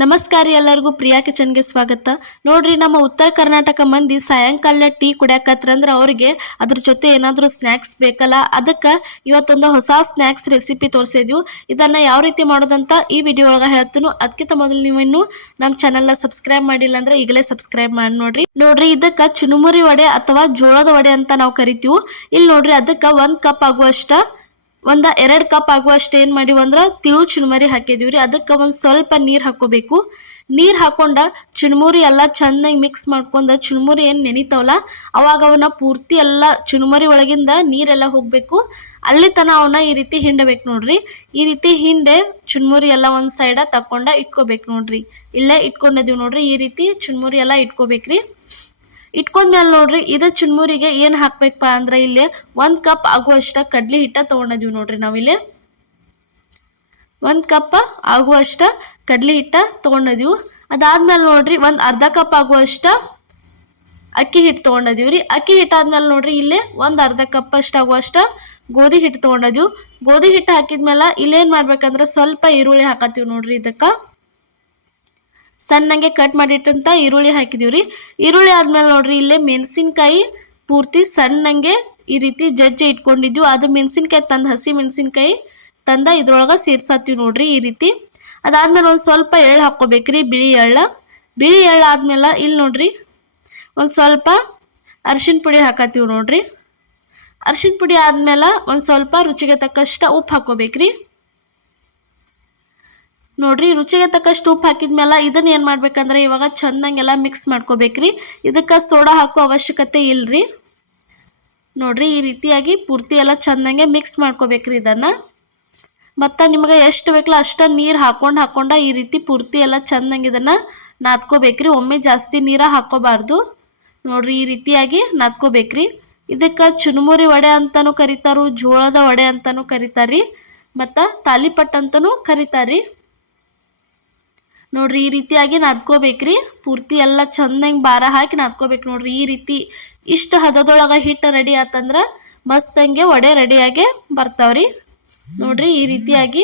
ನಮಸ್ಕಾರ ಎಲ್ಲರಿಗೂ ಪ್ರಿಯಾ ಕಿಚನ್ಗೆ ಸ್ವಾಗತ. ನೋಡ್ರಿ, ನಮ್ಮ ಉತ್ತರ ಕರ್ನಾಟಕ ಮಂದಿ ಸಾಯಂಕಾಲ ಟೀ ಕುಡಿಯಾಕತ್ರ ಅಂದ್ರೆ ಅವ್ರಿಗೆ ಅದ್ರ ಜೊತೆ ಏನಾದರೂ ಸ್ನ್ಯಾಕ್ಸ್ ಬೇಕಲ್ಲ. ಅದಕ್ಕೆ ಇವತ್ತೊಂದು ಹೊಸ ಸ್ನ್ಯಾಕ್ಸ್ ರೆಸಿಪಿ ತೋರಿಸಿದ್ವಿ. ಇದನ್ನು ಯಾವ ರೀತಿ ಮಾಡೋದಂತ ಈ ವಿಡಿಯೋ ಒಳಗೆ ಹೇಳ್ತೀನಿ. ಅದಕ್ಕಿಂತ ಮೊದಲು ನೀವಿನ್ನು ನಮ್ಮ ಚಾನಲ್ನ ಸಬ್ಸ್ಕ್ರೈಬ್ ಮಾಡಿಲ್ಲ ಅಂದ್ರೆ ಈಗಲೇ ಸಬ್ಸ್ಕ್ರೈಬ್ ಮಾಡಿ ನೋಡ್ರಿ. ಇದಕ್ಕೆ ಚುನುಮುರಿ ವಡೆ ಅಥವಾ ಜೋಳದ ವಡೆ ಅಂತ ನಾವು ಕರಿತೀವಿ. ಇಲ್ಲಿ ನೋಡ್ರಿ, ಅದಕ್ಕೆ 1 ಕಪ್ ಆಗುವಷ್ಟ 2 ಕಪ್ ಆಗುವಷ್ಟು ಏನು ಮಾಡಿವಿ ಅಂದ್ರೆ ತಿಳು ಚುರುಮುರಿ ಹಾಕಿದೀವಿ ರೀ. ಅದಕ್ಕೆ ಒಂದು ಸ್ವಲ್ಪ ನೀರು ಹಾಕೋಬೇಕು. ನೀರು ಹಾಕೊಂಡ ಚುರುಮುರಿ ಎಲ್ಲ ಚೆನ್ನಾಗಿ ಮಿಕ್ಸ್ ಮಾಡ್ಕೊಂಡು ಚುರುಮುರಿ ಏನು ನೆನಿತಾವಲ್ಲ ಅವಾಗ ಅವನ್ನ ಪೂರ್ತಿ ಎಲ್ಲ ಚುರುಮುರಿ ಒಳಗಿಂದ ನೀರೆಲ್ಲ ಹೋಗಬೇಕು. ಅಲ್ಲಿ ತನಕ ಅವನ್ನ ಈ ರೀತಿ ಹಿಂಡಬೇಕು ನೋಡ್ರಿ. ಈ ರೀತಿ ಹಿಂಡೆ ಚುರುಮುರಿ ಎಲ್ಲ ಒಂದು ಸೈಡ ತಕ್ಕೊಂಡ ಇಟ್ಕೋಬೇಕು ನೋಡ್ರಿ. ಇಲ್ಲೇ ಇಟ್ಕೊಂಡಿದೀವಿ ನೋಡ್ರಿ. ಈ ರೀತಿ ಚುರುಮುರಿ ಎಲ್ಲ ಇಟ್ಕೋಬೇಕ್ರಿ. ಇಟ್ಕೊಂಡ್ಮೇಲೆ ನೋಡ್ರಿ, ಇದು ಚುರುಮುರಿಗೆ ಏನು ಹಾಕ್ಬೇಕಪ್ಪ ಅಂದ್ರೆ ಇಲ್ಲಿ 1 ಕಪ್ ಆಗುವಷ್ಟ ಕಡ್ಲಿ ಹಿಟ್ಟ ತೊಗೊಂಡಿದೀವಿ ನೋಡ್ರಿ. ನಾವಿಲ್ಲಿ 1 ಕಪ್ ಆಗುವಷ್ಟ ಕಡ್ಲಿ ಹಿಟ್ಟ ತೊಗೊಂಡಿದೀವಿ. ಅದಾದ್ಮೇಲೆ ನೋಡ್ರಿ, ಒಂದು ಅರ್ಧ ಕಪ್ ಆಗುವಷ್ಟ ಅಕ್ಕಿ ಹಿಟ್ಟು ತೊಗೊಂಡಿದೀವಿ ರೀ. ಅಕ್ಕಿ ಹಿಟ್ಟಾದ್ಮೇಲೆ ನೋಡ್ರಿ, ಇಲ್ಲಿ ಒಂದು ಅರ್ಧ ಕಪ್ ಅಷ್ಟು ಆಗುವಷ್ಟ ಗೋಧಿ ಹಿಟ್ಟು ತೊಗೊಂಡಿದೀವಿ. ಗೋಧಿ ಹಿಟ್ಟು ಹಾಕಿದ್ಮೇಲೆ ಇಲ್ಲೇನು ಮಾಡ್ಬೇಕಂದ್ರೆ ಸ್ವಲ್ಪ ಈರುಳ್ಳಿ ಹಾಕತ್ತೀವಿ ನೋಡ್ರಿ. ಇದಕ್ಕೆ ಸಣ್ಣಗೆ ಕಟ್ ಮಾಡಿಟ್ಟಂತ ಈರುಳ್ಳಿ ಹಾಕಿದೀವಿ ರೀ. ಈರುಳ್ಳಿ ಆದ್ಮೇಲೆ ನೋಡ್ರಿ, ಇಲ್ಲೇ ಮೆಣಸಿನ್ಕಾಯಿ ಪೂರ್ತಿ ಸಣ್ಣಂಗೆ ಈ ರೀತಿ ಜಜ್ಜಿ ಇಟ್ಕೊಂಡಿದ್ವಿ. ಅದು ಮೆಣಸಿನ್ಕಾಯಿ ಹಸಿ ಮೆಣಸಿನ್ಕಾಯಿ ತಂದ ಇದ್ರೊಳಗೆ ಸೇರ್ಸಾತೀವಿ ನೋಡ್ರಿ ಈ ರೀತಿ. ಅದಾದ್ಮೇಲೆ ಒಂದು ಸ್ವಲ್ಪ ಎಳ್ಳು ಹಾಕ್ಕೋಬೇಕ್ರಿ, ಬಿಳಿ ಎಳ್ಳು ಆದ್ಮೇಲೆ ಇಲ್ಲಿ ನೋಡ್ರಿ ಒಂದು ಸ್ವಲ್ಪ ಅರಿಶಿನ ಪುಡಿ ಹಾಕತ್ತೀವಿ ನೋಡ್ರಿ. ಅರಿಶಿನ ಪುಡಿ ಆದ್ಮೇಲೆ ಒಂದು ಸ್ವಲ್ಪ ರುಚಿಗೆ ತಕ್ಕಷ್ಟ ಉಪ್ಪು ಹಾಕ್ಕೋಬೇಕ್ರಿ. ನೋಡ್ರಿ, ರುಚಿಗೆ ತಕ್ಕಷ್ಟು ಉಪ್ಪು ಹಾಕಿದ್ಮೇಲೆ ಇದನ್ನ ಏನು ಮಾಡ್ಬೇಕಂದ್ರೆ ಇವಾಗ ಚೆನ್ನಾಗೆಲ್ಲ ಮಿಕ್ಸ್ ಮಾಡ್ಕೋಬೇಕ್ರಿ. ಇದಕ್ಕೆ ಸೋಡಾ ಹಾಕೋ ಅವಶ್ಯಕತೆ ಇಲ್ರಿ. ನೋಡ್ರಿ, ಈ ರೀತಿಯಾಗಿ ಪೂರ್ತಿ ಎಲ್ಲ ಚೆನ್ನಾಗೆ ಮಿಕ್ಸ್ ಮಾಡ್ಕೋಬೇಕ್ರಿ ಇದನ್ನು. ಮತ್ತು ನಿಮಗೆ ಎಷ್ಟು ಬೇಕಲ್ಲ ಅಷ್ಟು ನೀರು ಹಾಕೊಂಡ ಈ ರೀತಿ ಪೂರ್ತಿ ಎಲ್ಲ ಚೆನ್ನಾಗಿ ಇದನ್ನು ನಾದ್ಕೋಬೇಕ್ರಿ. ಒಮ್ಮೆ ಜಾಸ್ತಿ ನೀರ ಹಾಕ್ಕೋಬಾರ್ದು. ನೋಡ್ರಿ, ಈ ರೀತಿಯಾಗಿ ನಾದ್ಕೋಬೇಕ್ರಿ. ಇದಕ್ಕೆ ಚುರುಮುರಿ ವಡೆ ಅಂತಲೂ ಕರೀತಾರು, ಜೋಳದ ವಡೆ ಅಂತಲೂ ಕರೀತಾರ್ರಿ, ಮತ್ತು ತಾಲಿಪಟ್ಟು ಅಂತಲೂ ಕರೀತಾರ್ರಿ. ನೋಡ್ರಿ, ಈ ರೀತಿಯಾಗಿ ನಾದ್ಕೋಬೇಕ್ರಿ. ಪೂರ್ತಿ ಎಲ್ಲ ಚೆನ್ನಾಗಿ ಭಾರ ಹಾಕಿ ನಾದ್ಕೋಬೇಕು ನೋಡ್ರಿ. ಈ ರೀತಿ ಇಷ್ಟು ಹದದೊಳಗೆ ಹಿಟ್ಟು ರೆಡಿ ಆತಂದ್ರೆ ಮಸ್ತಂಗೆ ವಡೆ ರೆಡಿಯಾಗಿ ಬರ್ತಾವ್ರಿ. ನೋಡ್ರಿ, ಈ ರೀತಿಯಾಗಿ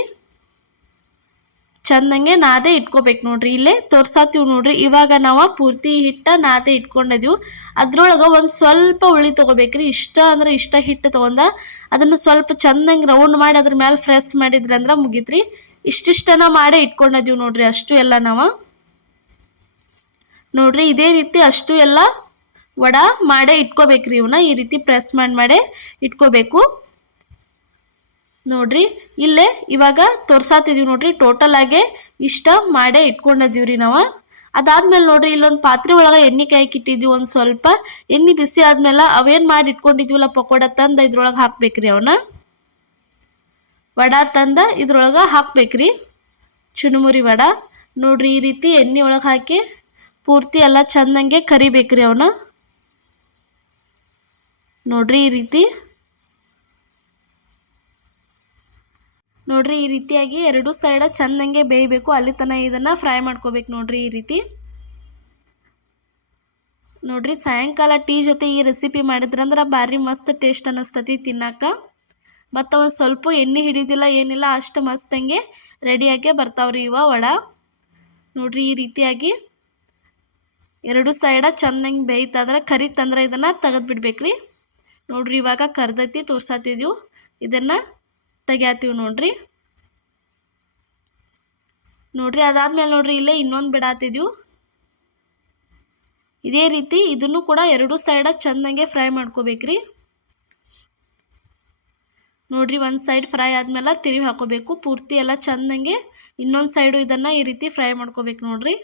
ಚೆನ್ನಾಗೆ ನಾದೆ ಇಟ್ಕೋಬೇಕು ನೋಡ್ರಿ. ಇಲ್ಲೇ ತೋರ್ಸಾತೀವಿ ನೋಡ್ರಿ. ಇವಾಗ ನಾವು ಪೂರ್ತಿ ಹಿಟ್ಟ ನಾದೆ ಇಟ್ಕೊಂಡಿದ್ದೀವಿ. ಅದ್ರೊಳಗೆ ಒಂದು ಸ್ವಲ್ಪ ಉಳ್ಳಿ ತೊಗೋಬೇಕ್ರಿ. ಇಷ್ಟ ಅಂದ್ರೆ ಇಷ್ಟ ಹಿಟ್ಟು ತೊಗೊಂಡ ಅದನ್ನು ಸ್ವಲ್ಪ ಚೆನ್ನಾಗಿ ರೌಂಡ್ ಮಾಡಿ ಅದ್ರ ಮೇಲೆ ಫ್ರೆಶ್ ಮಾಡಿದ್ರಿ ಅಂದ್ರೆ ಮುಗಿತ್ರಿ. ಇಷ್ಟಿಷ್ಟನ ಮಾಡೇ ಇಟ್ಕೊಂಡಿದ್ದೀವಿ ನೋಡ್ರಿ. ಅಷ್ಟು ಎಲ್ಲ ನಾವು ನೋಡ್ರಿ ಇದೇ ರೀತಿ ಅಷ್ಟು ಎಲ್ಲ ವಡ ಮಾಡೇ ಇಟ್ಕೋಬೇಕ್ರಿ. ಇವನ್ನ ಈ ರೀತಿ ಪ್ರೆಸ್ ಮಾಡೇ ಇಟ್ಕೋಬೇಕು ನೋಡ್ರಿ. ಇಲ್ಲೇ ಇವಾಗ ತೋರ್ಸಾತಿದೀವಿ ನೋಡ್ರಿ. ಟೋಟಲ್ ಆಗಿ ಇಷ್ಟ ಮಾಡೇ ಇಟ್ಕೊಂಡಿದ್ದೀವ್ರಿ ನಾವು. ಅದಾದ್ಮೇಲೆ ನೋಡ್ರಿ, ಇಲ್ಲೊಂದು ಪಾತ್ರೆ ಒಳಗೆ ಎಣ್ಣೆ ಕಾಯಕ್ಕೆ ಇಟ್ಟಿದ್ವಿ. ಒಂದು ಸ್ವಲ್ಪ ಎಣ್ಣೆ ಬಿಸಿ ಆದ್ಮೇಲೆ ಅವೇನು ಮಾಡಿ ಇಟ್ಕೊಂಡಿದ್ವಿಲ್ಲ ಪಕೋಡ ತಂದು ಇದ್ರೊಳಗೆ ಹಾಕ್ಬೇಕ್ರಿ. ಅವನ್ನ ವಡ ತಂದ ಇದ್ರೊಳಗೆ ಹಾಕ್ಬೇಕ್ರಿ. ಚುರುಮುರಿ ವಡ ನೋಡ್ರಿ, ಈ ರೀತಿ ಎಣ್ಣೆ ಒಳಗೆ ಹಾಕಿ ಪೂರ್ತಿ ಎಲ್ಲ ಚೆನ್ನಾಗೆ ಕರಿಬೇಕ್ರಿ. ಅವನ್ನ ನೋಡ್ರಿ, ಈ ರೀತಿ ನೋಡ್ರಿ, ಈ ರೀತಿಯಾಗಿ ಎರಡು ಸೈಡ ಚೆನ್ನಾಗೆ ಬೇಯಬೇಕು. ಅಲ್ಲಿ ತನಕ ಇದನ್ನು ಫ್ರೈ ಮಾಡ್ಕೋಬೇಕು ನೋಡ್ರಿ. ಈ ರೀತಿ ನೋಡ್ರಿ, ಸಾಯಂಕಾಲ ಟೀ ಜೊತೆ ಈ ರೆಸಿಪಿ ಮಾಡಿದ್ರಂದ್ರೆ ಭಾರಿ ಮಸ್ತ್ ಟೇಸ್ಟ್ ಅನ್ನಿಸ್ತತಿ ತಿನ್ನಕ್ಕೆ. ಮತ್ತು ಒಂದು ಸ್ವಲ್ಪ ಎಣ್ಣೆ ಹಿಡಿಯೋದಿಲ್ಲ ಏನಿಲ್ಲ, ಅಷ್ಟು ಮಸ್ತಂಗೆ ರೆಡಿಯಾಗೆ ಬರ್ತಾವ್ರಿ ಇವ ವಡ. ನೋಡ್ರಿ, ಈ ರೀತಿಯಾಗಿ ಎರಡು ಸೈಡ ಚೆನ್ನಾಗಿ ಬೇಯ್ತಂದ್ರೆ ಕರಿತಂದ್ರೆ ಇದನ್ನು ತೆಗೆದ್ಬಿಡ್ಬೇಕ್ರಿ. ನೋಡ್ರಿ, ಇವಾಗ ಕರ್ದೈತಿ ತೋರ್ಸಾತಿದ್ದೀವಿ. ಇದನ್ನು ತೆಗ್ಯಾತೀವಿ ನೋಡ್ರಿ. ಅದಾದ್ಮೇಲೆ ನೋಡ್ರಿ, ಇಲ್ಲೇ ಇನ್ನೊಂದು ಬಿಡಾತಿದ್ದೀವಿ. ಇದೇ ರೀತಿ ಇದನ್ನು ಕೂಡ ಎರಡು ಸೈಡ ಚೆನ್ನಾಗೆ ಫ್ರೈ ಮಾಡ್ಕೋಬೇಕ್ರಿ. ನೋಡ್ರಿ, ಒಂದು ಸೈಡ್ ಫ್ರೈ ಆದ್ಮೇಲೆ ತಿರುವಿ ಹಾಕೋಬೇಕು. ಪೂರ್ತಿ ಎಲ್ಲ ಚೆನ್ನಾಗೆ ಇನ್ನೊಂದು ಸೈಡು ಇದನ್ನು ಈ ರೀತಿ ಫ್ರೈ ಮಾಡ್ಕೋಬೇಕು ನೋಡ್ರಿ.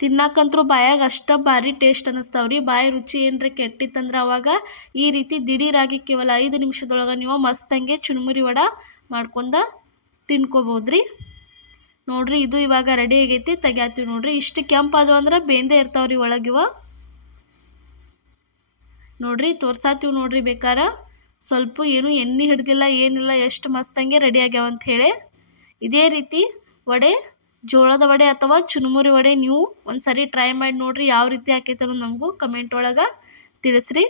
ತಿನ್ನಕ್ಕಂತರೂ ಬಾಯಾಗ ಅಷ್ಟ ಭಾರಿ ಟೇಸ್ಟ್ ಅನ್ನಿಸ್ತಾವ್ರಿ. ಬಾಯಿ ರುಚಿ ಏನರ ಕೆಟ್ಟಿತ್ತಂದ್ರೆ ಅವಾಗ ಈ ರೀತಿ ದಿಢೀರಾಗಿ ಕೇವಲ 5 ನಿಮಿಷದೊಳಗೆ ನೀವು ಮಸ್ತಂಗೆ ಚುರುಮುರಿ ವಡ ಮಾಡ್ಕೊಂಡ ತಿನ್ಕೋಬೋದ್ರಿ. ನೋಡ್ರಿ, ಇದು ಇವಾಗ ರೆಡಿ ಆಗೈತಿ. ತೆಗ್ಯಾತೀವಿ ನೋಡ್ರಿ. ಇಷ್ಟು ಕೆಂಪಾದವು ಅಂದ್ರೆ ಬೇಂದೆ ಇರ್ತಾವ್ರಿ ಒಳಗಿವ. ನೋಡ್ರಿ, ತೋರ್ಸಾತೀವಿ ನೋಡ್ರಿ. ಬೇಕಾರೆ ಸ್ವಲ್ಪ ಏನು ಎಣ್ಣೆ ಹಿಡ್ದಿಲ್ಲ ಏನಿಲ್ಲ, ಎಷ್ಟು ಮಸ್ತಂಗೆ ರೆಡಿ ಆಗ್ಯಾವ ಅಂತ ಹೇಳಿ. ಇದೇ ರೀತಿ ವಡೆ, ಜೋಳದ ವಡೆ ಅಥವಾ ಚುರುಮುರಿ ವಡೆ ನೀವು ಒಂದು ಸರಿ ಟ್ರೈ ಮಾಡಿ ನೋಡ್ರಿ. ಯಾವ ರೀತಿ ಆಕೈತೆ ಅನ್ನೋದು ನಮಗೂ ಕಮೆಂಟ್ ಒಳಗೆ ತಿಳಿಸ್ರಿ.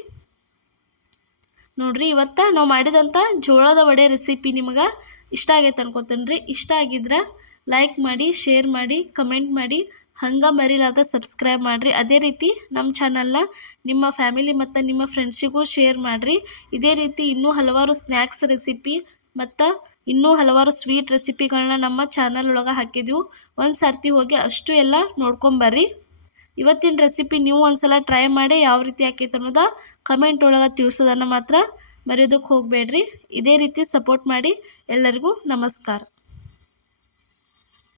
ನೋಡ್ರಿ, ಇವತ್ತು ನಾವು ಮಾಡಿದಂಥ ಜೋಳದ ವಡೆ ರೆಸಿಪಿ ನಿಮಗೆ ಇಷ್ಟ ಆಗೈತೆ ಅನ್ಕೋತೀನಿ ರೀ. ಇಷ್ಟ ಆಗಿದ್ರೆ ಲೈಕ್ ಮಾಡಿ, ಶೇರ್ ಮಾಡಿ, ಕಮೆಂಟ್ ಮಾಡಿ, ಹಂಗೆ ಮರಿಲಾರ್ದ ಸಬ್ಸ್ಕ್ರೈಬ್ ಮಾಡಿರಿ. ಅದೇ ರೀತಿ ನಮ್ಮ ಚಾನಲ್ನ ನಿಮ್ಮ ಫ್ಯಾಮಿಲಿ ಮತ್ತು ನಿಮ್ಮ ಫ್ರೆಂಡ್ಸಿಗೂ ಶೇರ್ ಮಾಡಿರಿ. ಇದೇ ರೀತಿ ಇನ್ನೂ ಹಲವಾರು ಸ್ನ್ಯಾಕ್ಸ್ ರೆಸಿಪಿ ಮತ್ತು ಇನ್ನೂ ಹಲವಾರು ಸ್ವೀಟ್ ರೆಸಿಪಿಗಳನ್ನ ನಮ್ಮ ಚಾನಲ್ ಒಳಗೆ ಹಾಕಿದ್ದೀವಿ. ಒಂದು ಸರ್ತಿ ಹೋಗಿ ಅಷ್ಟು ಎಲ್ಲ ನೋಡ್ಕೊಂಬರ್ರಿ. ಇವತ್ತಿನ ರೆಸಿಪಿ ನೀವು ಒಂದ್ಸಲ ಟ್ರೈ ಮಾಡಿ ಯಾವ ರೀತಿ ಆಕೈತೆ ಅನ್ನೋದು ಕಮೆಂಟ್ ಒಳಗೆ ತಿಳಿಸೋದನ್ನು ಮಾತ್ರ ಮರೆಯೋದಕ್ಕೆ ಹೋಗಬೇಡ್ರಿ. ಇದೇ ರೀತಿ ಸಪೋರ್ಟ್ ಮಾಡಿ. ಎಲ್ಲರಿಗೂ ನಮಸ್ಕಾರ.